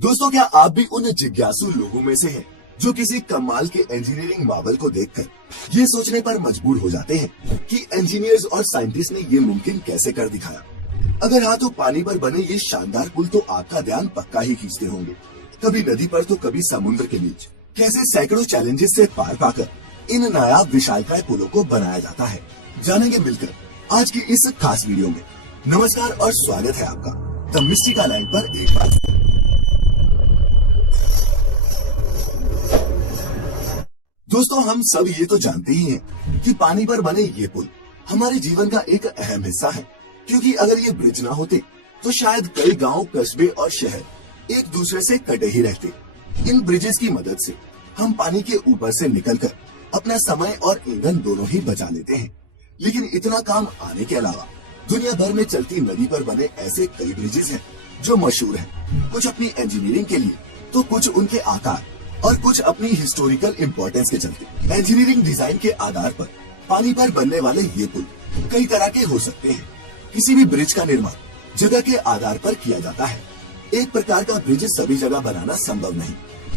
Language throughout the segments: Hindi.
दोस्तों, क्या आप भी उन जिज्ञासु लोगों में से हैं जो किसी कमाल के इंजीनियरिंग मावल को देखकर ये सोचने पर मजबूर हो जाते हैं कि इंजीनियर्स और साइंटिस्ट ने ये मुमकिन कैसे कर दिखाया? अगर हाँ, तो पानी पर बने ये शानदार पुल तो आपका ध्यान पक्का ही खींचते होंगे। कभी नदी पर तो कभी समुद्र के बीच कैसे सैकड़ों चैलेंजेस से पार पाकर इन नायाब विशालकाय पुलों को बनाया जाता है, जानेंगे मिलकर आज की इस खास वीडियो में। नमस्कार और स्वागत है आपका द मिस्टिका लैंड पर एक बार। दोस्तों, हम सब ये तो जानते ही हैं कि पानी पर बने ये पुल हमारे जीवन का एक अहम हिस्सा है, क्योंकि अगर ये ब्रिज ना होते तो शायद कई गांव, कस्बे और शहर एक दूसरे से कटे ही रहते। इन ब्रिजेस की मदद से हम पानी के ऊपर से निकलकर अपना समय और ईंधन दोनों ही बचा लेते हैं। लेकिन इतना काम आने के अलावा दुनिया भर में चलती नदी पर बने ऐसे कई ब्रिजेस हैं जो मशहूर हैं, कुछ अपनी इंजीनियरिंग के लिए तो कुछ उनके आकार और कुछ अपनी हिस्टोरिकल इम्पोर्टेंस के चलते। इंजीनियरिंग डिजाइन के आधार पर पानी पर बनने वाले ये पुल कई तरह के हो सकते हैं। किसी भी ब्रिज का निर्माण जगह के आधार पर किया जाता है। एक प्रकार का ब्रिज सभी जगह बनाना संभव नहीं,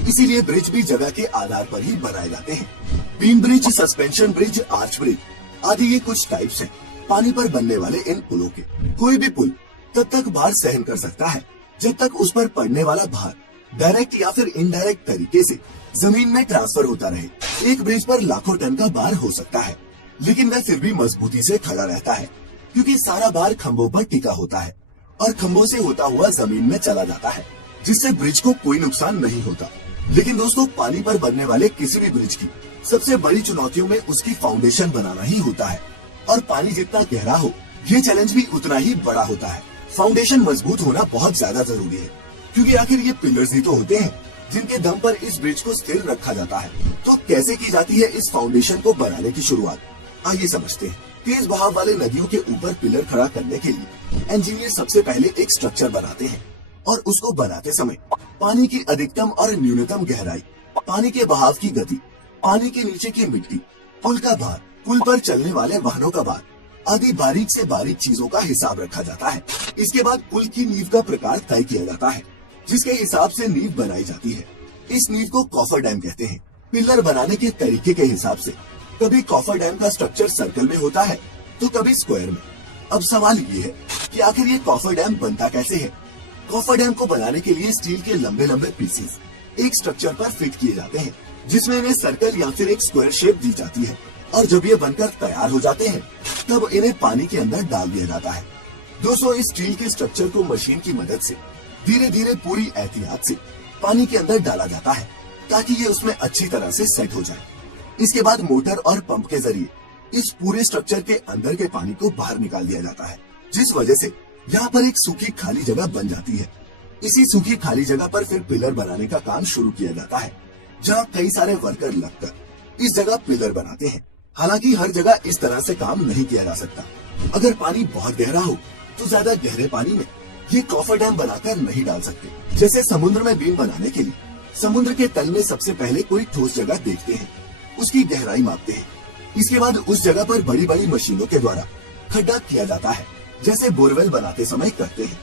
इसीलिए ब्रिज भी जगह के आधार पर ही बनाए जाते हैं। Beam bridge, suspension bridge, arch bridge आदि ये कुछ टाइप्स हैं पानी पर बनने वाले इन पुलों के। कोई भी पुल तब तक भार सहन कर सकता है जब तक उस पर पड़ने वाला भार डायरेक्ट या फिर इनडायरेक्ट तरीके से जमीन में ट्रांसफर होता रहे। एक ब्रिज पर लाखों टन का भार हो सकता है, लेकिन वह फिर भी मजबूती से खड़ा रहता है, क्योंकि सारा भार खंभों पर टिका होता है और खंभों से होता हुआ जमीन में चला जाता है, जिससे ब्रिज को कोई नुकसान नहीं होता। लेकिन दोस्तों, पानी पर बनने वाले किसी भी ब्रिज की सबसे बड़ी चुनौतियों में उसकी फाउंडेशन बनाना ही होता है, और पानी जितना गहरा हो, ये चैलेंज भी उतना ही बड़ा होता है। फाउंडेशन मजबूत होना बहुत ज्यादा जरूरी है, क्योंकि आखिर ये पिलर्स ही तो होते हैं जिनके दम पर इस ब्रिज को स्थिर रखा जाता है। तो कैसे की जाती है इस फाउंडेशन को बनाने की शुरुआत, आइए समझते हैं। तेज बहाव वाले नदियों के ऊपर पिलर खड़ा करने के लिए इंजीनियर सबसे पहले एक स्ट्रक्चर बनाते हैं, और उसको बनाते समय पानी की अधिकतम और न्यूनतम गहराई, पानी के बहाव की गति, पानी के नीचे की मिट्टी, पुल का भार, पुल पर चलने वाले वाहनों का भार आदि बारीक से बारीक चीजों का हिसाब रखा जाता है। इसके बाद पुल की नींव का प्रकार तय किया जाता है, जिसके हिसाब से नींव बनाई जाती है। इस नींव को कॉफर डैम कहते हैं। पिलर बनाने के तरीके के हिसाब से कभी कॉफर डैम का स्ट्रक्चर सर्कल में होता है तो कभी स्क्वायर में। अब सवाल ये है कि आखिर ये कॉफर डैम बनता कैसे है? कॉफर डैम को बनाने के लिए स्टील के लंबे लंबे पीसेस एक स्ट्रक्चर पर फिट किए जाते हैं, जिसमें इन्हें सर्कल या फिर एक स्क्वायर शेप दी जाती है, और जब ये बनकर तैयार हो जाते हैं तब इन्हें पानी के अंदर डाल दिया जाता है। दोस्तों, इस स्टील के स्ट्रक्चर को मशीन की मदद से धीरे धीरे पूरी एहतियात से पानी के अंदर डाला जाता है, ताकि ये उसमें अच्छी तरह से सेट हो जाए। इसके बाद मोटर और पंप के जरिए इस पूरे स्ट्रक्चर के अंदर के पानी को बाहर निकाल दिया जाता है, जिस वजह से यहाँ पर एक सूखी खाली जगह बन जाती है। इसी सूखी खाली जगह पर फिर पिलर बनाने का काम शुरू किया जाता है, जहाँ कई सारे वर्कर लगकर इस जगह पिलर बनाते हैं। हालांकि हर जगह इस तरह से काम नहीं किया जा सकता। अगर पानी बहुत गहरा हो तो ज्यादा गहरे पानी में ये कॉफर डैम बनाकर नहीं डाल सकते। जैसे समुद्र में बीम बनाने के लिए समुद्र के तल में सबसे पहले कोई ठोस जगह देखते हैं, उसकी गहराई मापते हैं। इसके बाद उस जगह पर बड़ी बड़ी मशीनों के द्वारा खड्डा किया जाता है, जैसे बोरवेल बनाते समय करते हैं।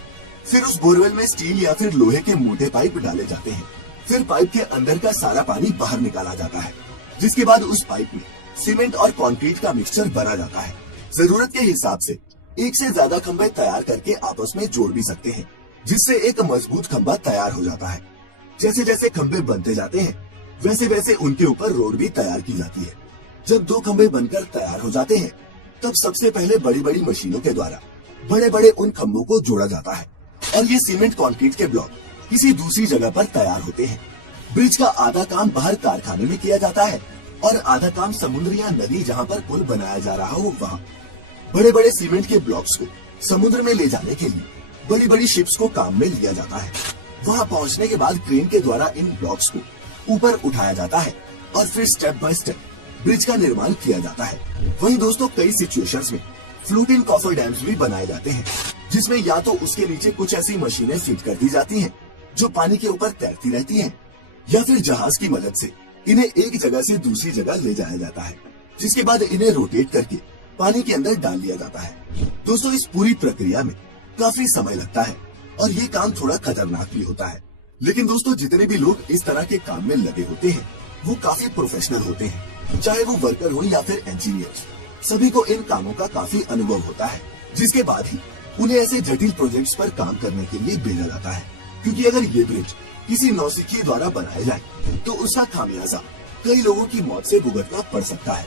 फिर उस बोरवेल में स्टील या फिर लोहे के मोटे पाइप डाले जाते हैं। फिर पाइप के अंदर का सारा पानी बाहर निकाला जाता है, जिसके बाद उस पाइप में सीमेंट और कंक्रीट का मिक्सचर भरा जाता है। जरूरत के हिसाब से एक से ज्यादा खंभे तैयार करके आपस में जोड़ भी सकते हैं, जिससे एक मजबूत खंभा तैयार हो जाता है। जैसे जैसे खंभे बनते जाते हैं, वैसे वैसे उनके ऊपर रोड भी तैयार की जाती है। जब दो खंभे बनकर तैयार हो जाते हैं, तब सबसे पहले बड़ी बड़ी मशीनों के द्वारा बड़े बड़े उन खंभों को जोड़ा जाता है, और ये सीमेंट कंक्रीट के ब्लॉक किसी दूसरी जगह पर तैयार होते हैं। ब्रिज का आधा काम बाहर कारखाने में किया जाता है, और आधा काम समुद्र या नदी जहाँ पर पुल बनाया जा रहा हो वहाँ। बड़े बड़े सीमेंट के ब्लॉक्स को समुद्र में ले जाने के लिए बड़ी बड़ी शिप्स को काम में लिया जाता है। वहाँ पहुँचने के बाद क्रेन के द्वारा इन ब्लॉक्स को ऊपर उठाया जाता है, और फिर स्टेप बाय स्टेप ब्रिज का निर्माण किया जाता है। वहीं दोस्तों, कई सिचुएशंस में फ्लोटिंग कॉफर डैम्स भी बनाए जाते हैं, जिसमें या तो उसके नीचे कुछ ऐसी मशीनें फिट कर दी जाती हैं जो पानी के ऊपर तैरती रहती हैं, या फिर जहाज की मदद से इन्हें एक जगह से दूसरी जगह ले जाया जाता है, जिसके बाद इन्हें रोटेट करके पानी के अंदर डाल दिया जाता है। दोस्तों, इस पूरी प्रक्रिया में काफी समय लगता है, और ये काम थोड़ा खतरनाक भी होता है, लेकिन दोस्तों जितने भी लोग इस तरह के काम में लगे होते हैं वो काफी प्रोफेशनल होते हैं, चाहे वो वर्कर हो या फिर इंजीनियर। सभी को इन कामों का काफी अनुभव होता है, जिसके बाद ही उन्हें ऐसे जटिल प्रोजेक्ट्स पर काम करने के लिए भेजा जाता है। क्योंकि अगर ये ब्रिज किसी नौसिखिए द्वारा बनाया जाए तो उसका खामियाजा कई लोगों की मौत से भुगतना पड़ सकता है।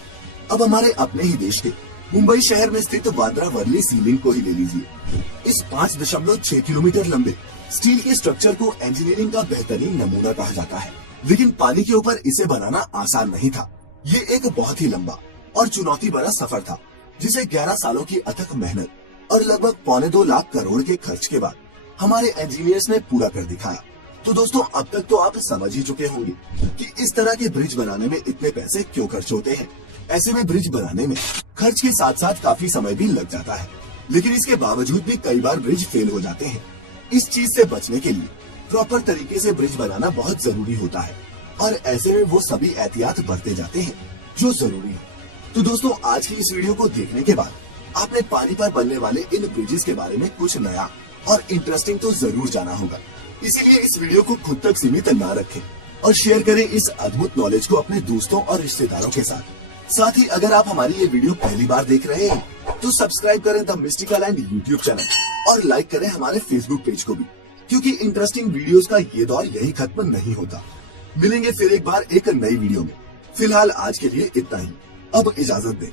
अब हमारे अपने ही देश के मुंबई शहर में स्थित वाद्रा वर्ली सी लिंक को ही ले लीजिए। इस 5.6 किलोमीटर लंबे स्टील के स्ट्रक्चर को इंजीनियरिंग का बेहतरीन नमूना कहा जाता है, लेकिन पानी के ऊपर इसे बनाना आसान नहीं था। ये एक बहुत ही लंबा और चुनौती भरा सफर था, जिसे 11 सालों की अथक मेहनत और लगभग 2.25 लाख करोड़ के खर्च के बाद हमारे इंजीनियर्स ने पूरा कर दिखाया। तो दोस्तों अब तक तो आप समझ ही चुके होंगे कि इस तरह के ब्रिज बनाने में इतने पैसे क्यों खर्च होते हैं। ऐसे में ब्रिज बनाने में खर्च के साथ साथ काफी समय भी लग जाता है, लेकिन इसके बावजूद भी कई बार ब्रिज फेल हो जाते हैं। इस चीज से बचने के लिए प्रॉपर तरीके से ब्रिज बनाना बहुत जरूरी होता है और ऐसे में वो सभी एहतियात बरते जाते हैं जो जरूरी है। तो दोस्तों आज की इस वीडियो को देखने के बाद आपने पानी पर बनने वाले इन ब्रिजेस के बारे में कुछ नया और इंटरेस्टिंग तो जरूर जाना होगा। इसीलिए इस वीडियो को खुद तक सीमित न रखें और शेयर करें इस अद्भुत नॉलेज को अपने दोस्तों और रिश्तेदारों के साथ ही अगर आप हमारी ये वीडियो पहली बार देख रहे हैं तो सब्सक्राइब करें the mystical and YouTube channel और लाइक करें हमारे फेसबुक पेज को भी, क्योंकि इंटरेस्टिंग वीडियोस का ये दौर यही खत्म नहीं होता। मिलेंगे फिर एक बार एक नई वीडियो में। फिलहाल आज के लिए इतना ही। अब इजाजत दें।